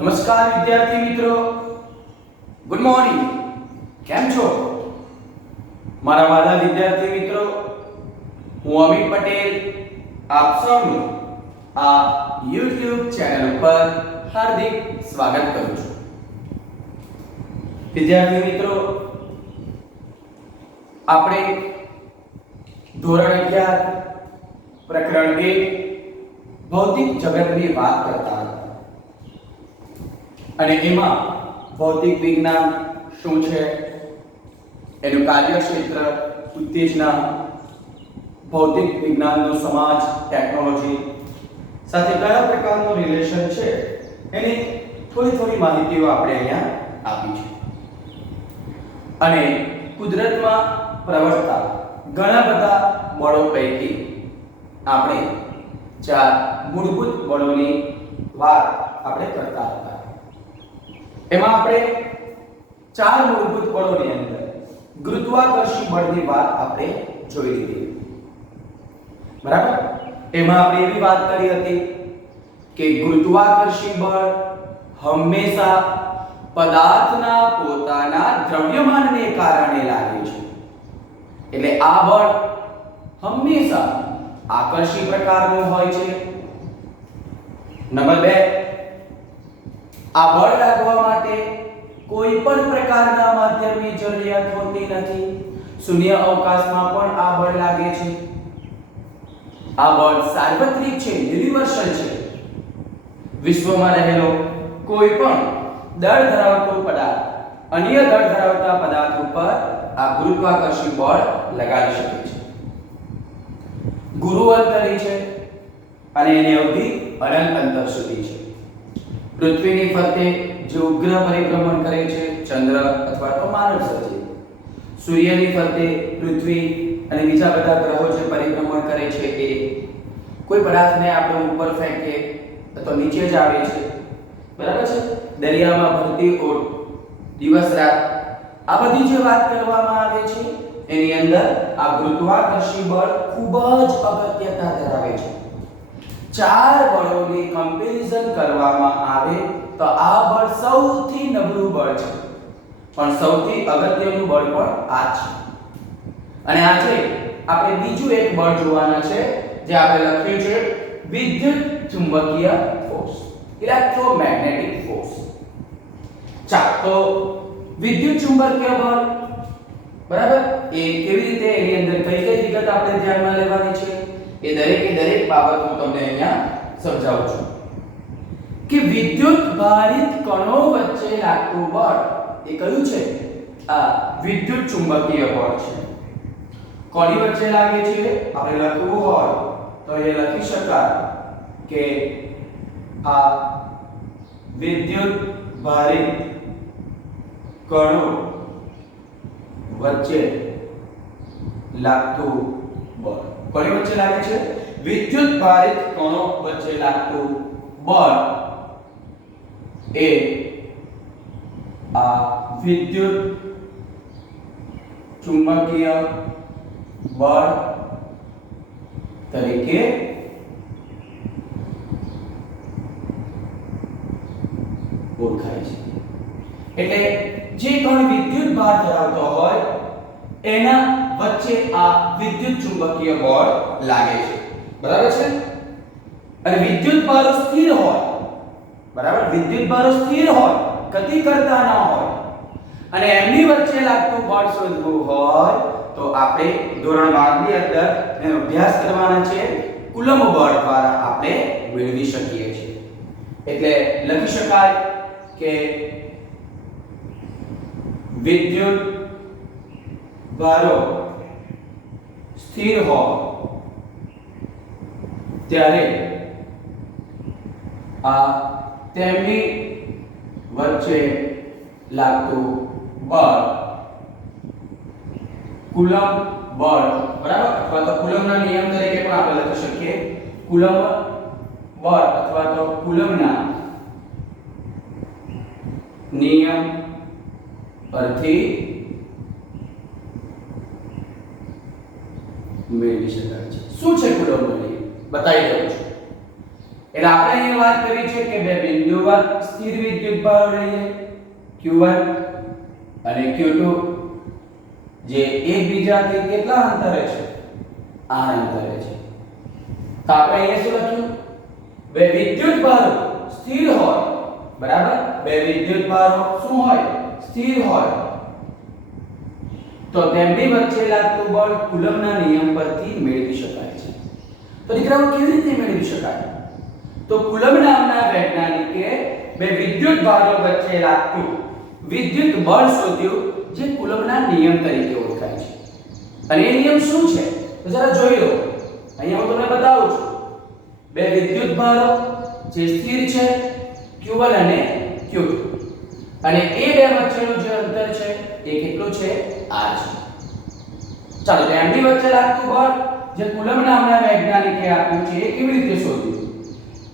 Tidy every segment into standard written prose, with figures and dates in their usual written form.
નમસ્કાર વિદ્યાર્થી મિત્રો, ગુડ મોર્નિંગ. કેમ છો મારા વાલા વિદ્યાર્થી મિત્રો? હું અમિત પટેલ આપ સૌનું આ YouTube ચેનલ પર હાર્દિક સ્વાગત કરું છું. વિદ્યાર્થી મિત્રો, આપણે ધોરણ 11 પ્રકરણ 1 ભૌતિક જગતની વાત કરતા હતા અને એમાં ભૌતિક વિજ્ઞાન શું છે, એનું કાર્યક્ષેત્ર, ઉત્તેજના, ભૌતિક વિજ્ઞાનનો સમાજ, ટેકનોલોજી સાથે કયા પ્રકારનું રિલેશન છે એની થોડી માહિતીઓ આપણે અહીંયા આપી છે. અને કુદરતમાં પ્રવર્તતા ઘણા બધા બળો પૈકી આપણે 4 મૂળભૂત બળોની વાત આપણે કરતા હતા. એમાં આપણે 4 મૂળભૂત બળોની અંદર ગુરુત્વાકર્ષી બળની વાત આપણે જોઈ લીધી. બરાબર? એમાં આપણે એવી વાત કરી હતી કે ગુરુત્વાકર્ષી બળ હંમેશા પદાર્થના પોતાના દ્રવ્યમાનને કારણે લાગે છે. એટલે આ બળ હંમેશા આકર્ષી પ્રકારનું હોય છે. નંબર 2, આ બળ લાગવા માટે કોઈ પણ પ્રકારના માધ્યમની જરૂરિયાત હોતી નથી. શૂન્ય અવકાશમાં પણ આ બળ લાગે છે. આ બળ સાર્વત્રિક છે, યુનિવર્સલ છે. વિશ્વમાં રહેલો કોઈ પણ દળ ધરાવતો પદાર્થ અન્ય દળ ધરાવતા પદાર્થ ઉપર આ ગુરુત્વાકર્ષી બળ લગાડી શકે છે. ગુરુ અંતરી છે અને એની અવધિ અનંત અંતર સુધી છે. પૃથ્વીની ફરતે જે ઉગ્ર પરિભ્રમણ કરે છે, ચંદ્ર અથવા તો માનવ સર્જિત. સૂર્યની ફરતે પૃથ્વી અને બીજા બધા ગ્રહો જે પરિભ્રમણ કરે છે, એ કોઈ પદાર્થને આપણે ઉપર ફેંકીએ તો નીચે જ આવે છે. બરાબર છે? દરિયામાં ભરતી ઓટ, દિવસ રાત, આ બધી જે વાત કરવામાં આવે છે એની અંદર આ ગુરુત્વાકર્ષી બળ ખૂબ જ અગત્યતા ધરાવે છે. 4 બળોની કમ્પેરિઝન કરવામાં આવે તો આ બળ સૌથી નબળું બળ છે, પણ સૌથી અગત્યનું બળ પણ આ છે. અને આજે આપણે બીજું એક બળ જોવાના છે જે આપણે લખ્યું છે વિદ્યુત ચુંબકીય ફોર્સ, ઇલેક્ટ્રોમેગ્નેટિક ફોર્સ. ચાલો, તો વિદ્યુત ચુંબકીય બળ, બરાબર, એ કેવી રીતે, એની અંદર કઈ વિગત આપણે ધ્યાનમાં લેવાની છે, એ દરેક બાબત હું તમને અહીંયા સમજાવું છું. કે વિદ્યુત ભારિત કણો વચ્ચે લાગતું બળ એ કયું છે? આ વિદ્યુત ચુંબકીય બળ છે. કોની વચ્ચે લાગે છે? આપણે લખવું હોય તો એ લખી શકાય કે આ વિદ્યુત ભારિત કણો વચ્ચે લાગતું બળ. કોની વચ્ચે લાગે છે? વિદ્યુત ભારિત કણો વચ્ચે લાગતું બળ એ આ વિદ્યુત ચુંબકીય બળ તરીકે ઓળખાય છે. એટલે જે કણ વિદ્યુત ભાર ધરાવતો હોય એના વચ્ચે આ વિદ્યુત ચુંબકીય બળ લાગે છે. બરાબર છે? અને વિદ્યુત ભારો સ્થિર હોય, બરાબર, વિદ્યુત ભારો સ્થિર હોય, ગતિ કરતા ન હોય, અને એમની વચ્ચે લાગતું બળ શોધવું હોય તો આપણે ધોરણ 12 ની અંદર એનો અભ્યાસ કરવાના છે. કુલમ્બ બળ દ્વારા આપણે મેળવી શકીએ છીએ. એટલે લખી શકાય કે વિદ્યુત ભારો સ્થિર હોય ત્યારે આ તેમની વચ્ચે લાગતું બળ કુલમ્બ બળ, બરાબર, અથવા તો કુલમ્બના નિયમ તરીકે પણ આપણે લખી શકીએ. કુલમ્બ બળ અથવા તો કુલમ્બના નિયમ પરથી મેળવી શકાય છે. શું છે કુલમ્બનો નિયમ? બતાવી દઉં છું. એટલે આપણે અહીં વાત કરી છે કે બે બિંદુવત સ્થિર વિદ્યુત ભારો લઈએ Q1 અને Q2 જે એકબીજાથી કેટલા અંતરે છે આ અંતરે છે તો આપણે અહીંયા શું લખ્યું બે વિદ્યુત ભારો સ્થિર હોય બરાબર બે વિદ્યુત ભારો શું હોય સ્થિર હોય તો તેમની વચ્ચે લાગતું બળ કુલમ્બના નિયમ પરથી મેળવી શકાય છે તો દીકરાઓ કેવી રીતે મેળવી શકાય તો કુલમ્બ નામના વૈજ્ઞાનિકે બે વિદ્યુત ભારો વચ્ચે લાગતું વિદ્યુત બળ શોધ્યું જે કુલમ્બના નિયમ તરીકે ઓળખાય છે અને એ નિયમ શું છે તો જરા જોઈ લો અહીંયા હું તમને બતાવું છું બે વિદ્યુત ભારો જે સ્થિર છે Q1 અને Q2 અને એ બે વચ્ચેનું જે અંતર છે એ કેટલું છે r છે ચાલો તેમની વચ્ચે લાગતું બળ જે કુલમ્બ નામના વૈજ્ઞાનિકે આપ્યું છે એ કેવી રીતે શોધ્યું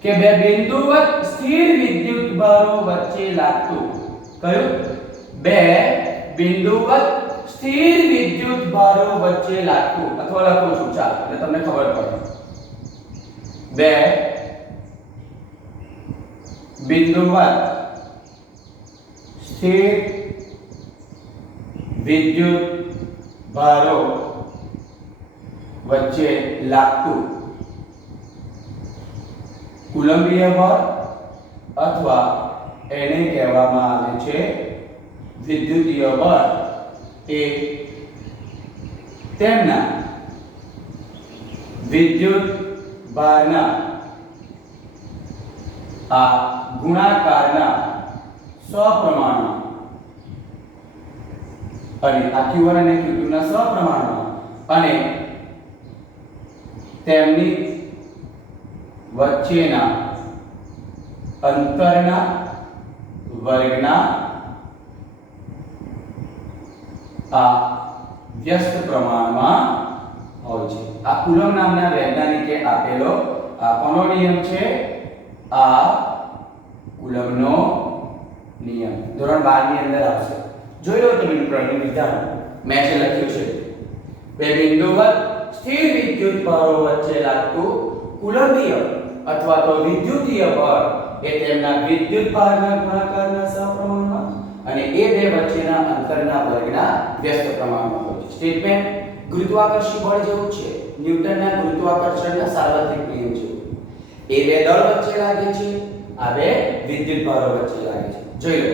કે બે બિંદુવત સ્થિર વિદ્યુત ભારો વચ્ચે લાગતું કયું બે બિંદુવત સ્થિર વિદ્યુત ભારો વચ્ચે લાગતું અથવા લખું છું ચાલો એટલે તમને ખબર પડે બે બિંદુવત સ્થિર વિદ્યુત ભારો વચ્ચે લાગતું કુલંબીય બળ અથવા એને કહેવામાં આવે છે વિદ્યુતીય બળ એ તેમના વિદ્યુત ભારના આ ગુણાકારના સપ્રમાણમાં અને આ Q1 અને Q2 ના સપ્રમાણમાં અને તેમની વચ્ચેના અંતરના વર્ગના આ વ્યસ્ત પ્રમાણમાં હોય છે આ કુલમ્બ નામના વૈજ્ઞાનિકે આપેલો આ કોનો નિયમ છે આ કુલમ્બનો નિયમ ધોરણ 12 ની અંદર આવશે જોઈ લો તમે પ્રમેય વિધાન મેં જે લખ્યું છે બે બિંદુવત સ્થિર વિદ્યુત ભારો વચ્ચે લાગતું કુલંબીય અથવા તો વિદ્યુતીય બળ એ તેમના વિદ્યુત ભારના ગુણાકારના સપ્રમાણમાં અને એ બે વચ્ચેના અંતરના વર્ગના વ્યસ્ત પ્રમાણમાં હોય છે સ્ટેટમેન્ટ ગુરુત્વાકર્ષણ બળ જેવું છે ન્યૂટનના ગુરુત્વાકર્ષણના સાર્વત્રિક નિયમ જેવું એ બે દળ વચ્ચે લાગે છે આ બે વિદ્યુત ભારો વચ્ચે લાગે છે જોઈ લો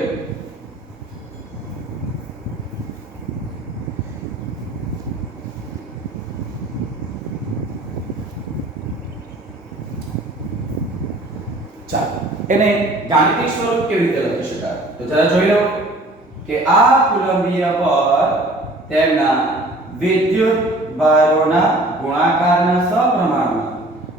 ચાલો એને ગાણિતિક સ્વરૂપ કેવી રીતે લખી શકાય તો જરા જોઈ લો કે આ કુલંબીય બળ તેમના વિદ્યુત ભારોના ગુણાકારના સપ્રમાણમાં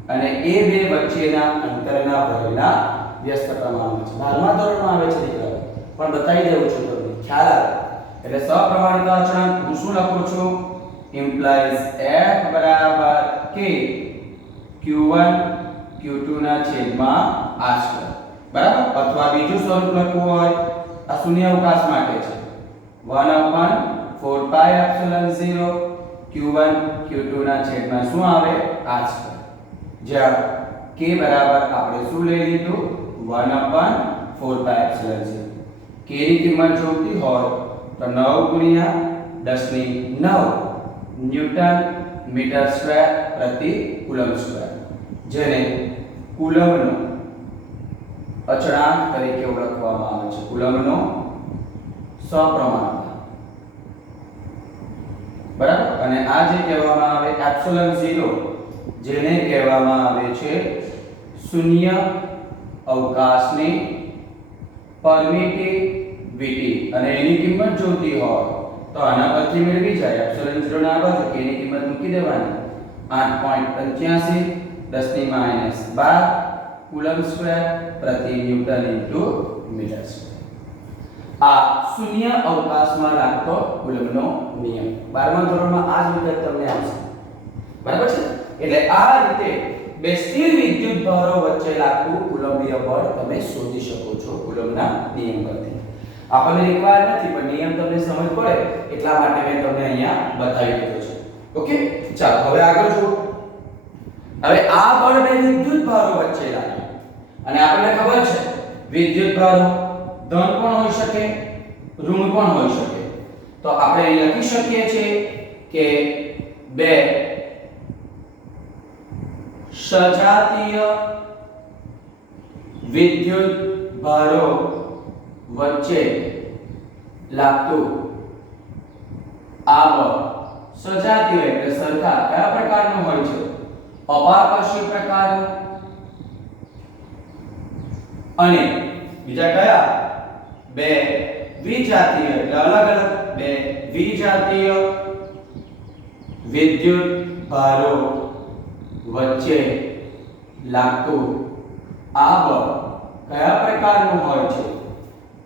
અને એ બે વચ્ચેના અંતરના વર્ગના વ્યસ્ત પ્રમાણમાં છે 12મા ધોરણમાં આવે છે દીકરાઓ પણ બતાવી દઉં છું તમને ખ્યાલ આવે એટલે સપ્રમાણતા અચળાંક હું શું લખું છું implies F k Q1 Q2 ના છેદમાં r² બરાબર અથવા બીજું સ્વરૂપ લખવું હોય આ શૂન્યાવકાશ માટે છે 1/4πε0 Q1 Q2 ના છેદમાં શું આવે r² જ્યાં k બરાબર આપણે શું લઈ લીધું 1/4πε0 k ની કિંમત જોઈતી હોય તો 9 * 10⁹ ન્યૂટન મીટર સ્ક્વેર પ્રતિ કુલમ્બ સ્ક્વેર જેને કુલમ્બનો અચળાંક તરીકે ઓળખવામાં આવે છે કુલમ્બનો સપ્રમાણતા બરાબર અને આ જે કહેવામાં આવે ε0 જેને કહેવામાં આવે છે શૂન્ય અવકાશની પરમિટિવિટી અને એની કિંમત જોઈતી હોય તો આના પરથી મેળવી જાય ε0 ના બાજુ k ની કિંમત મૂકી દેવાની 8.85 10⁻12 કુલમ્બ સ્ક્વેર પ્રતિ ન્યૂટન ઇન્ટુ મીટર સ્ક્વેર આ શૂન્ય અવકાશમાં લાગતો કુલમ્બનો નિયમ 12મા ધોરણમાં આ જ વિગત તમને આવશે બરાબર છે એટલે આ રીતે બે સ્થિર વિદ્યુત ભારો વચ્ચે લાગતું કુલંબીય બળ તમે શોધી શકો છો કુલમ્બના નિયમ પરથી આપણને રિક્વાયર નથી પણ નિયમ તમને સમજ પડે એટલા માટે મેં તમને અહીંયા બતાવી દીધો છે ઓકે ચાલો હવે આગળ જુઓ હવે આ બળ બે વિદ્યુત ભારો વચ્ચે લાગે અને આપણને ખબર છે વિદ્યુત ભારો ધન પણ હોઈ શકે ઋણ પણ હોઈ શકે. તો આપણે અહીં લખી શકીએ છીએ કે બે સજાતીય વિદ્યુત ભારો વચ્ચે લાગતું આ બળ સજાતીય એટલે સરખા કયા પ્રકારનું હોય છે? અપાકર્ષી પ્રકારનું. અને બીજા કયા? બે વિજાતીય એટલે અલગ અલગ બે વિજાતીય વિદ્યુત ભારો વચ્ચે લાગતું આ બળ કયા પ્રકારનું હોય છે?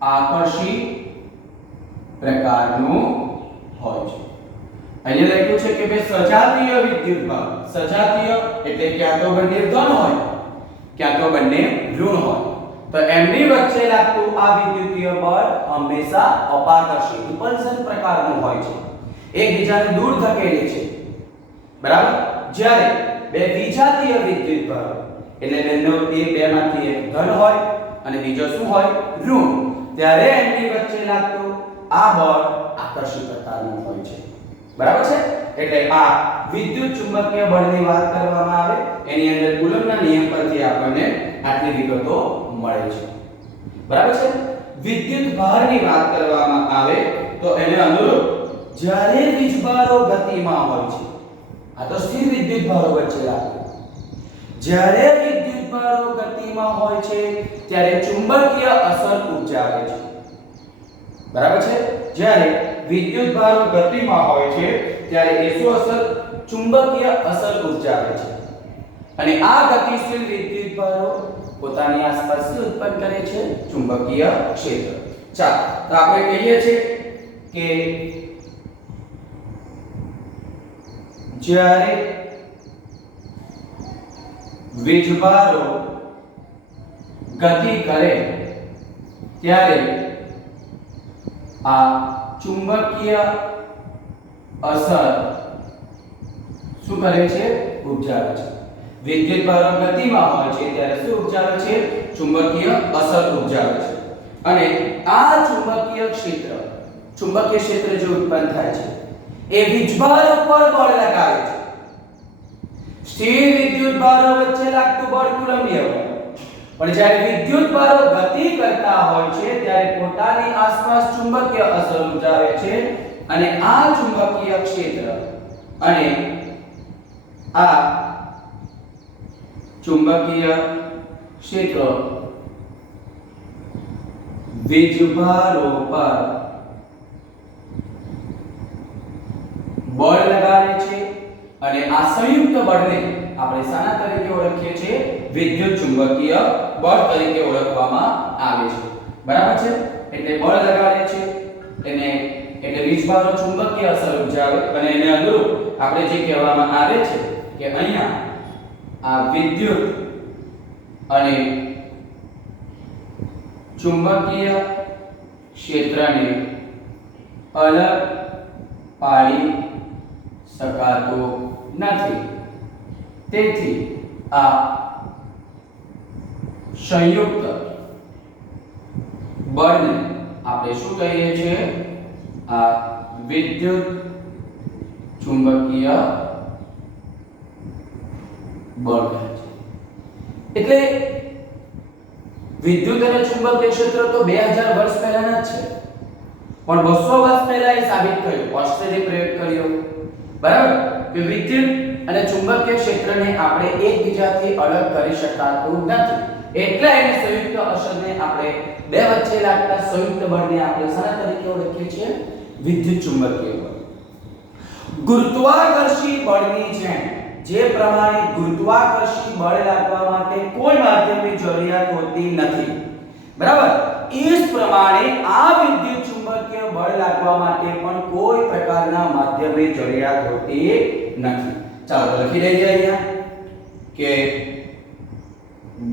આકર્ષી પ્રકારનું હોય છે. અહીંયા લખ્યું છે કે બે સજાતીય વિદ્યુત ભાર. સજાતીય એટલે ક્યાં તો બંને ધન હોય ક્યાં તો બંને ઋણ હોય. તો એમની વચ્ચે લાગતું આ વિદ્યુતીય બળ હંમેશા અપાકર્ષી રિપલ્શન પ્રકારનું હોય છે, એકબીજાને દૂર ધકેલે છે. બરાબર. જ્યારે બે વિજાતીય વિદ્યુત ભાર એટલે બંને એ બેમાંથી એક ધન હોય અને બીજો શું હોય? ઋણ. ત્યારે એમની વચ્ચે લાગતું આ બળ આકર્ષી પ્રકારનું હોય છે. બરાબર છે. એટલે આ વિદ્યુત ચુંબકીય બળની વાત કરવામાં આવે એની અંદર કુલમ્બના નિયમ પરથી આપણને આટલી વિગતો મળે છે. બરાબર છે. વિદ્યુત ભારની વાત કરવામાં આવે તો એને અનુરૂપ જ્યારે વીજભારો ગતિમાં હોય છે, આ તો સ્થિર વિદ્યુત ભારો વચ્ચે લાગે. જ્યારે વિદ્યુત ભારો ગતિમાં હોય છે ત્યારે ચુંબકીય અસર ઉપજાવે છે. બરાબર છે. જ્યારે વિદ્યુત ભારો ગતિમાં હોય છે ત્યારે એ શું અસર? ચુંબકીય અસર ઉપજાવે છે. અને આ ગતિશીલ વિદ્યુત ભારો પોતાની આસપાસ ઉત્પન્ન કરે છે? ચુંબકીય ક્ષેત્ર. ચાલો તો આપણે કહીએ છીએ કે જ્યારે વીજભારો ગતિ કરે ત્યારે આ ચુંબકીય અસર શું કરે છે? ઉપજાવે છે. વિદ્યુત ભારો ગતિમાં હોય છે ત્યારે શું ઉપજાવે છે? ચુંબકીય અસર ઉપજાવે છે. અને આ ચુંબકીય ક્ષેત્ર જે ઉત્પન્ન થાય છે એ વીજભારો પર બળ લગાવે છે. સ્થિર વિદ્યુત ભારો વચ્ચે લાગતું બળ કુલંબીય બળ. પણ જ્યારે વિદ્યુત ભારો ગતિ કરતા હોય છે ત્યારે પોતાની આસપાસ ચુંબકીય અસર ઉપજાવે છે અને આ ચુંબકીય ક્ષેત્ર અને આ ચુંબકીય ક્ષેત્ર વીજભારો પર બળ લગાવે છે અને આ સંયુક્ત બળને આપણે શાના તરીકે ઓળખીએ છીએ? વિદ્યુત ચુંબકીય બળ તરીકે ઓળખવામાં આવે છે. બરાબર છે. એટલે બળ લગાડે છે એને એટલે વીજભારો ચુંબકીય અસર ઉપજાવે અને એને અનુરૂપ આપણે જે કહેવામાં આવે છે કે અહીંયા આ વિદ્યુત અને ચુંબકીય ક્ષેત્રને અલગ પાડી શકાતો નથી. તેથી આ સંયુક્ત બળને આપણે શું કહીએ છીએ? આ વિદ્યુત ચુંબકીય બળ કહે છે. એટલે વિદ્યુત અને ચુંબકીય ક્ષેત્ર તો 2000 વર્ષ પહેલાના જ છે, પણ 200 વર્ષ પહેલા એ સાબિત થયું. ઓસ્ટ્રેલિયાએ પ્રયોગ કર્યો. બરાબર કે વિદ્યુત અને ચુંબકીય ક્ષેત્રને આપણે એકબીજાથી અલગ કરી શકાતું નથી. એટલે એને સંયુક્ત અસરને આપણે બે વચ્ચે લાગતા સંયુક્ત બળને આપણે શાના તરીકે ઓળખીએ છીએ? વિદ્યુત ચુંબકીય બળ. ગુરુત્વાકર્ષી બળની જેમ જે પ્રમાણે ગુરુત્વાકર્ષી બળ લાગવા માટે કોઈ માધ્યમની જરૂરિયાત હોતી નથી, બરાબર, એ જ પ્રમાણે આ વિદ્યુત ચુંબકીય બળ લાગવા માટે પણ કોઈ પ્રકારના માધ્યમની જરૂરિયાત હોતી નથી. ચાલો લખી લઈએ અહીંયા કે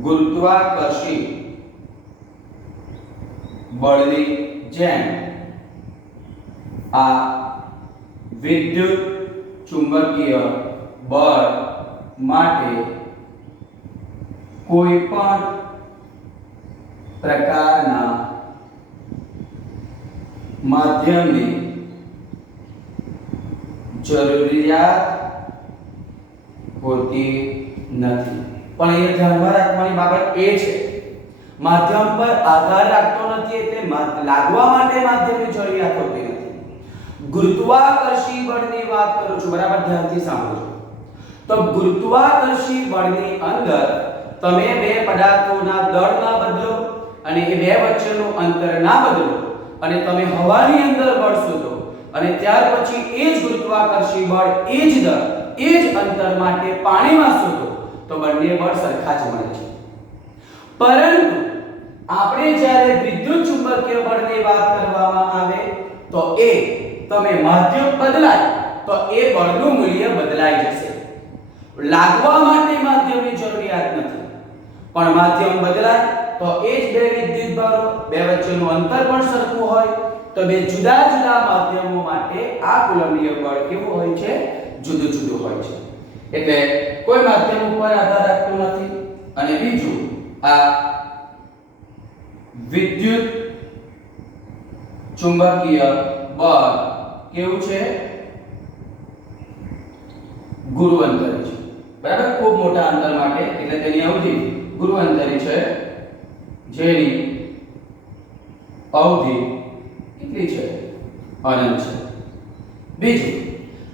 ગુરુત્વાકર્ષી બળની જેમ આ વિદ્યુત ચુંબકીય બળ માટે કોઈ પણ પ્રકારના માધ્યમની જરૂરિયાત હોતી નથી. પણ એ ધ્યાનમાં રાખવાની બાબત એ છે માધ્યમ પર આધાર રાખતો નથી એટલે લાગવા માટે માધ્યમની જરૂરિયાત હોતી નથી. ગુરુત્વાકર્ષી બળની વાત કરું છું, બરાબર ધ્યાનથી સાંભળજો. તો ગુરુત્વાકર્ષી બળની અંદર તમે બે પદાર્થોના દળ ના બદલો અને એ બે વચ્ચેનું અંતર ના બદલો અને તમે હવાની અંદર બળ શોધો અને ત્યાર પછી એ જ ગુરુત્વાકર્ષી બળ એ જ દળ એ જ અંતર માટે પાણીમાં શોધો તો બંને બળ સરખા જ મળે છે. પરંતુ આપણે જ્યારે વિદ્યુત ચુંબકીય બળની વાત કરવામાં આવે તો એ તમે માધ્યમ બદલાય તો એ બળનું મૂલ્ય બદલાઈ જશે. લાગવા માટે માધ્યમની જરૂરિયાત નથી પણ માધ્યમ બદલાય તો એ જ બે વિદ્યુત ભારો બે વચ્ચેનું અંતર પણ સરખું હોય તો બે જુદા જુદા માધ્યમો માટે આ કુલંબીય બળ કેવું હોય છે? જુદું જુદું હોય છે. એટલે કોઈ માધ્યમ ઉપર આધાર રાખતું નથી. અને બીજું આ વિદ્યુત ચુંબકીય બળ કેવું છે? ગુરુઅંતરી છે. બરાબર, ખૂબ મોટા અંતર માટે એટલે તેની અવધિ ગુરુઅંતરી છે જેની અવધિ કેટલી છે? અનંત છે. બીજું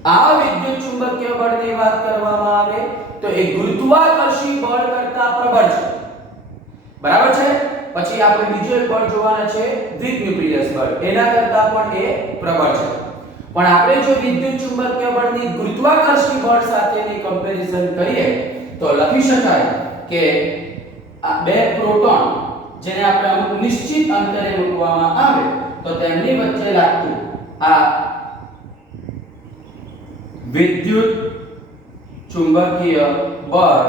આ વિદ્યુત ચુંબકીય બળની વાત કરવામાં આવે તો એ ગુરુત્વાકર્ષી બળ કરતા પ્રબળ છે. બરાબર છે. પછી આપણે બીજો એક બળ જોવાના છે દ્વિન્યુક્લિયસ બળ, એના કરતા પણ એ પ્રબળ છે. પણ આપણે જો વિદ્યુત ચુંબકીય બળની ગુરુત્વાકર્ષી બળ સાથેની કમ્પેરિઝન કરીએ તો લખી શકાય કે આ બે પ્રોટોન જેને આપણે અમુક નિશ્ચિત અંતરે મૂકવામાં આવે તો તેમની વચ્ચે લાગતું આ વિદ્યુત ચુંબકીય બળ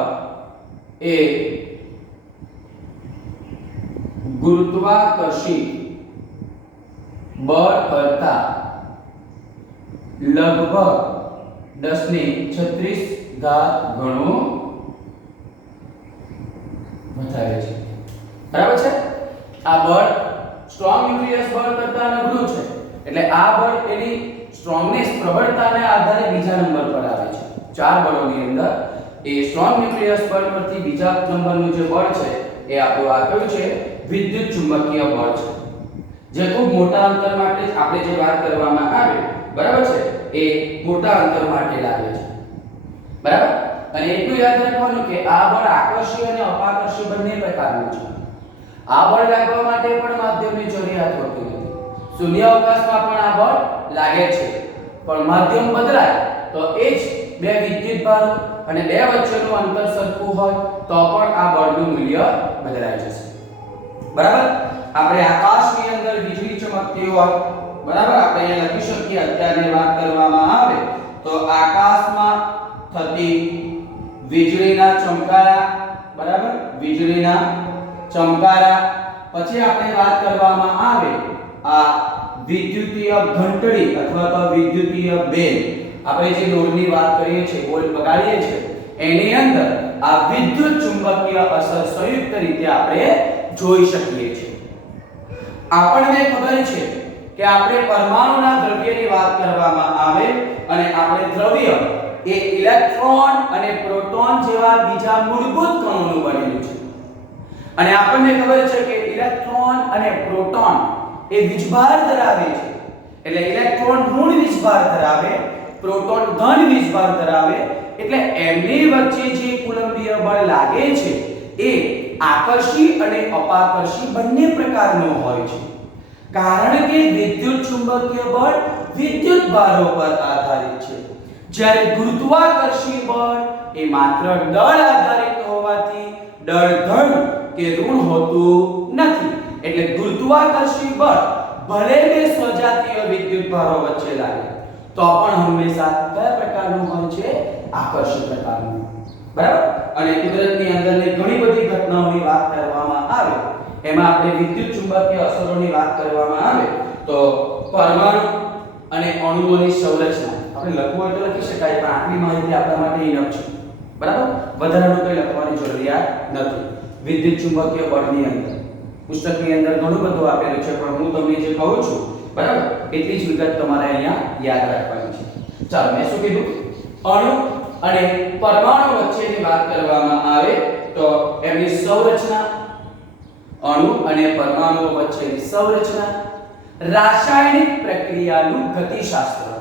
એ ગુરુત્વાકર્ષી બળ કરતા લગભગ 10⁻36 ગણું વધારે છે. બરાબર છે. આ બળ સ્ટ્રોંગ ન્યુક્લિયસ બળ કરતા નબળું છે એટલે આ બળ એની સ્ટ્રોંગનેસ પ્રબળતાને આધારે બીજા નંબર પર આવે છે. ચાર બળોની અંદર એ સ્ટ્રોંગ ન્યુક્લિયસ બળ પરથી બીજા નંબરનું જે બળ છે એ આપણું આ કયું છે? વિદ્યુત ચુંબકીય બળ છે, જે ખૂબ મોટા અંતર માટે આપણે જે વાત કરવામાં આવે બરાબર છે એ મોટા અંતર માટે લાગે છે. બરાબર. અને એટલું યાદ રાખવાનું કે આ બળ આકર્ષી અને અપાકર્ષી બંને પ્રકારનું છે. આ બળ લાગવા માટે પણ માધ્યમની જરૂરિયાત હોતી નથી. શૂન્ય અવકાશમાં પણ આ બળ લાગે છે પણ માધ્યમ બદલાય તો એ જ બે વિદ્યુત ભારો અને બે વચ્ચેનું અંતર સરખું હોય તો પણ આ બળનું મૂલ્ય બદલાઈ જશે. બરાબર. આપણે આકાશની અંદર વીજળી ચમકતી હોય બરાબર આપણે અહીંયા લખી શકીએ અત્યારે વાત કરવામાં આવે તો આકાશમાં થતી વીજળીના ચમકારા બરાબર વીજળીના ચમકારા પછી આપણે વાત કરવામાં આવે આ વિદ્યુતીય ઘંટડી અથવા તો વિદ્યુતીય બેલ આપણે જે દોરની વાત કરીએ છીએ બોલ બગાડીએ છીએ એની અંદર આ વિદ્યુત ચુંબકીય અસર સંયુક્ત રીતે આપણે જોઈ શકીએ છીએ. આપણને ખબર છે કે આપણે પરમાણુના દ્રવ્યની વાત કરવામાં આવે અને આપણે દ્રવ્ય એ ઇલેક્ટ્રોન અને પ્રોટોન જેવા બીજા મૂળભૂત કણોનું બનેલું છે અને આપણને ખબર છે કે ઇલેક્ટ્રોન અને પ્રોટોન એ વીજભાર ધરાવે છે એટલે ઇલેક્ટ્રોન ઋણ વીજભાર ધરાવે પ્રોટોન ધન વીજભાર ધરાવે એટલે એમની વચ્ચે જે કુલંબીય બળ લાગે છે એ આકર્ષી અને અપાકર્ષી બંને પ્રકારનો હોય છે કારણ કે વિદ્યુત ચુંબકીય બળ વિદ્યુત ભારો પર આધારિત છે જ્યારે ગુરુત્વાકર્ષી બળ એ માત્ર દળ આધારિત હોવાથી દળ ધન કે ઋણ હોતું નથી એટલે ગુરુત્વાકર્ષી બળ ભલે બે સજાતીય વિદ્યુત ભારો વચ્ચે લાગે તો પણ હંમેશા કયા પ્રકારનું હોય છે? આકર્ષક પ્રકારનું. બરાબર. અને કુદરતની અંદરની ઘણી બધી ઘટનાઓની વાત કરવામાં આવે એમાં આપણે વિદ્યુત ચુંબકીય અસરોની વાત કરવામાં આવે તો પરમાણુ અને અણુઓની સંરચના આપણે લખવું હોય તો લખી શકાય પણ આટલી માહિતી આપણા માટે ઇનફ છે. બરાબર. વધારાનું કંઈ લખવાની જરૂરિયાત નથી વિદ્યુત ચુંબકીય બળની અંદર. પુસ્તકની અંદર ઘણું બધું આપેલું છે, પણ હું તમને જે કહું છું બરાબર એટલી જ વિગત તમારે અહીંયા યાદ રાખવાની છે. ચાલો મેં શું કીધું, અણુ અને પરમાણુ વચ્ચેની વાત કરવામાં આવે તો એમની સંરચના, અણુ અને પરમાણુ વચ્ચેની સંરચના, રાસાયણિક પ્રક્રિયાનું ગતિશાસ્ત્ર,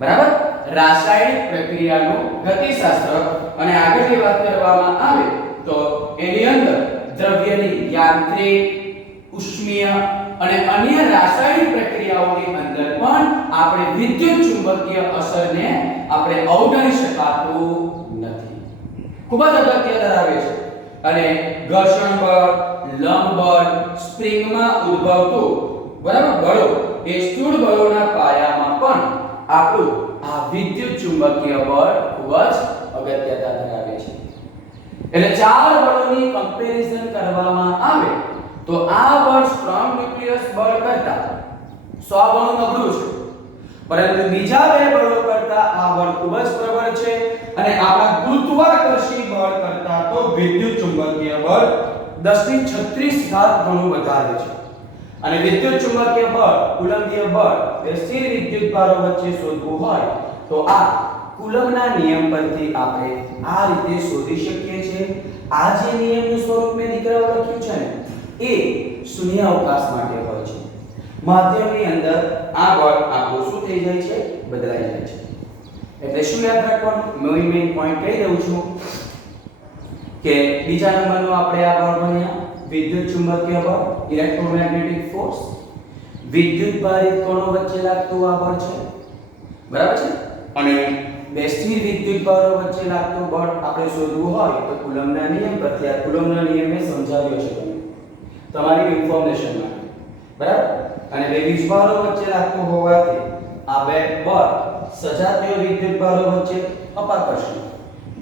બરાબર, રાસાયણિક પ્રક્રિયાનું ગતિશાસ્ત્ર, અને આગળની વાત કરવામાં આવે તો એની અંદર દ્રવ્યની યાંત્રિક, ઉષ્મીય અને અન્ય રાસાયણિક પ્રક્રિયાઓની અંદર પણ આપણે વિદ્યુત ચુંબકીય અસરને આપણે અવગણી શકાતું નથી. ખૂબ જ અગત્ય ધરાવે છે. અને ઘર્ષણ બળ, લંબ બળ, સ્પ્રિંગમાં ઉદ્ભવતું બરાબર બળો એ સ્થૂળ બળોના પાયામાં પણ આપણું આ વિદ્યુત ચુંબકીય બળ ખૂબ જ અગત્યતા ધરાવે છે. એટલે ચાર બળોની કમ્પેરિઝન કરવામાં આવે તો આ બળ સ્ટ્રોંગ ન્યુક્લિયસ બળ કરતા 100 ગણું નબળું છે, પરંતુ બીજા બે બળો કરતા આ બળ ખૂબ જ પ્રબળ છે. અને આપણા ગુરુત્વાકર્ષી બળ કરતા તો વિદ્યુત ચુંબકીય બળ 1036 ગણું વધારે છે. અને વિદ્યુત ચુંબકીય બળ, કુલંબીય બળ એ સ્થિર વિદ્યુત ભારો વચ્ચે શોધવું હોય તો આ કુલમ્બના નિયમ પરથી આપણે આ રીતે શોધી શકીએ છીએ. આ જે નિયમનું સ્વરૂપ મેં દીકરાઓ લખ્યું છે ને એ શૂન્ય અવકાશ માટે હોય છે. માધ્યમની અંદર આ બળ આપણું શું થઈ જાય છે, બદલાઈ જાય છે. એટલે શું યાદ રાખવાનું, મેઇન પોઈન્ટ કહી દઉં છું કે બીજા નંબરનું આપણે આ બળ ભણ્યા વિદ્યુત ચુંબકીય બળ, ઇલેક્ટ્રોમેગ્નેટિક ફોર્સ, વિદ્યુત ભારિત કણો વચ્ચે લાગતું આ બળ છે, બરાબર છે. અને બે સ્થિર વિદ્યુત ભારો વચ્ચે લાગતું બળ આપણે શોધવું હોય તો કુલમ્બના નિયમ પરથી, આ કુલમ્બના નિયમ મેં સમજાવ્યો છે તમને તમારી ઇન્ફોર્મેશન માટે, બરાબર. અને બે વીજભારો વચ્ચે લાગતું હોવાથી આ બે બળ સજાતીય વિદ્યુત ભારો વચ્ચે અપાકર્ષણ,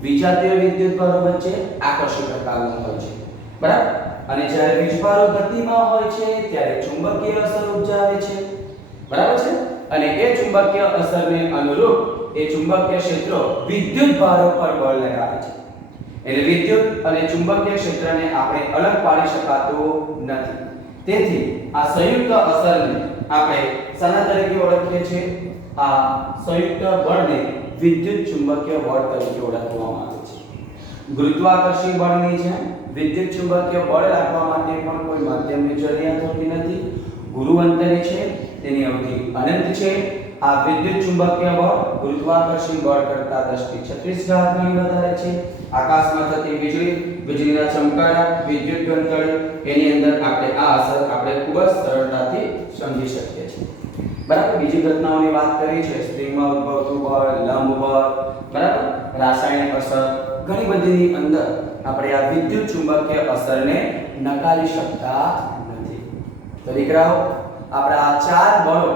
વિજાતીય વિદ્યુત ભારો વચ્ચે આકર્ષણ પ્રકારનું હોય છે, બરાબર. અને જ્યારે વીજભારો ગતિમાં હોય છે ત્યારે ચુંબકીય અસર ઉપજાવે છે, બરાબર છે. અને એ ચુંબકીય અસરને અનુરૂપ એ ચુંબકીય ક્ષેત્રો વિદ્યુત ભારો પર બળ લગાવે છે. એટલે વિદ્યુત અને ચુંબકીય ક્ષેત્રને આપણે અલગ પાડી શકાતું નથી. તેથી આ સંયુક્ત અસરને આપણે શાના તરીકે ઓળખીએ છીએ, આ સંયુક્ત બળને વિદ્યુત ચુંબકીય બળ તરીકે ઓળખવામાં આવે છે. ગુરુત્વાકર્ષી બળની જેમ વિદ્યુત ચુંબકીય બળ રાખવા માટે પણ કોઈ માધ્યમની જરૂરિયાત હોતી નથી. ગુરુ અંતરે છે, તેની અવધિ અનંત છે. આ વિદ્યુત ચુંબકીય બળ ગુરુત્વાકર્ષી બળ કરતા 1036 ગણી વધારે છે. આકાશમાં થતી વીજળી, વીજળીના ચમકારા, વિદ્યુત ગંતળી, એની અંદર આપણે આ અસર આપણે ખૂબ જ સરળતાથી સમજી શકીએ છીએ, બરાબર. બીજી ઘટનાઓની વાત કરી છે, સ્પ્રિંગમાં ઉદ્ભવતું બળ, લંબ બળ, બરાબર, રાસાયણિક અસર, ઘણી બધીની અંદર આપણે આ વિદ્યુત ચુંબકીય અસરને નકારી શકતા નથી. તો દીકરાઓ આપણે આ ચાર બળો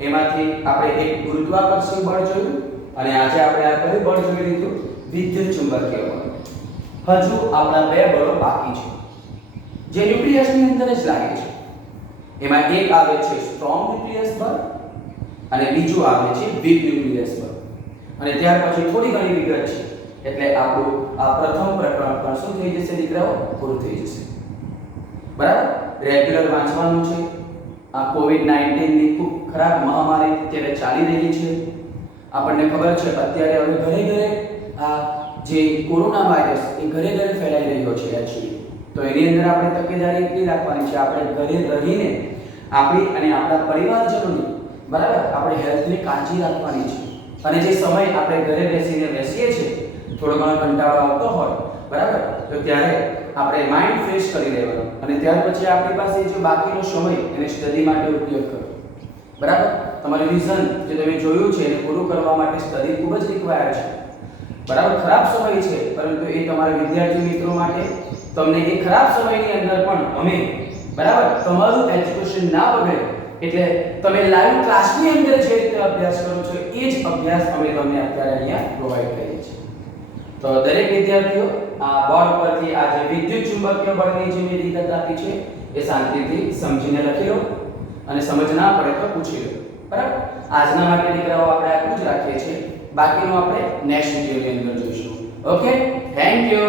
એમાંથી આપણે એક ગુરુત્વાકર્ષી બળ જોયું અને આજે આપણે આ કયું બળ જોઈ લીધું, વિદ્યુત ચુંબકીય બળ. હજુ આપણા બે બળો બાકી છે જે ન્યુક્લિયસની અંદર જ લાગે છે. એમાં એક આવે છે સ્ટ્રોંગ ન્યુક્લિયસ બળ અને બીજું આવે છે વીક ન્યુક્લિયસ બળ. અને ત્યાર પછી થોડી ઘણી વિગત છે, એટલે આપણું આ પ્રથમ પ્રકરણ પણ શું થઈ જશે દીકરાઓ, પૂરું થઈ જશે, બરાબર. રેગ્યુલર વાંચવાનું છે. આ કોવિડ-19 ની ખૂબ ખરાબ મહામારી અત્યારે ચાલી રહી છે. આપણને ખબર છે અત્યારે હવે ઘરે ઘરે આ જે કોરોના વાયરસ એ ઘરે ઘરે ફેલાઈ રહ્યો છે એકચ્યુઅલી. તો એની અંદર આપણે તકેદારી એટલી રાખવાની છે, આપણે ઘરે રહીને આપણી અને આપણા પરિવારજનોની બરાબર આપણે હેલ્થની કાળજી રાખવાની છે. અને જે સમય આપણે ઘરે બેસીએ છીએ, થોડો ઘણો કંટાળો આવતો હોય બરાબર, તો ત્યારે આપણે માઇન્ડ ફ્રેશ કરી લેવાનું અને ત્યાર પછી આપણી પાસે જે બાકીનો સમય એને સ્ટડી માટે ઉપયોગ કરો, બરાબર. તમારું રિઝન જે તમે જોયું છે એને પૂરું કરવા માટે સ્ટડી ખૂબ જ રિક્વાયર્ડ છે, બરાબર. ખરાબ સમય છે પરંતુ એ તમારા વિદ્યાર્થી મિત્રો માટે તમને એ ખરાબ સમયની અંદર પણ અમે બરાબર તમારું એજ્યુકેશન ના બગડે એટલે તમે લાઈવ ક્લાસની અંદર જે રીતે અભ્યાસ કરો છો એ જ અભ્યાસ અમે તમને અત્યારે અહીંયા પ્રોવાઈડ કરીએ છીએ. તો દરેક વિદ્યાર્થીઓ આ બોર્ડ પરથી આ જે વિદ્યુત ચુંબકીય બળની જે મેં વિગત આપી છે એ શાંતિથી સમજીને લખી લો અને સમજ ના પડે તો પૂછી લો, બરાબર. આજના માટે દીકરાઓ આપણે આટલું જ રાખીએ છીએ, બાકીનું આપણે નેક્સ્ટ વિડિયોની અંદર જોઈશું. Okay, thank you.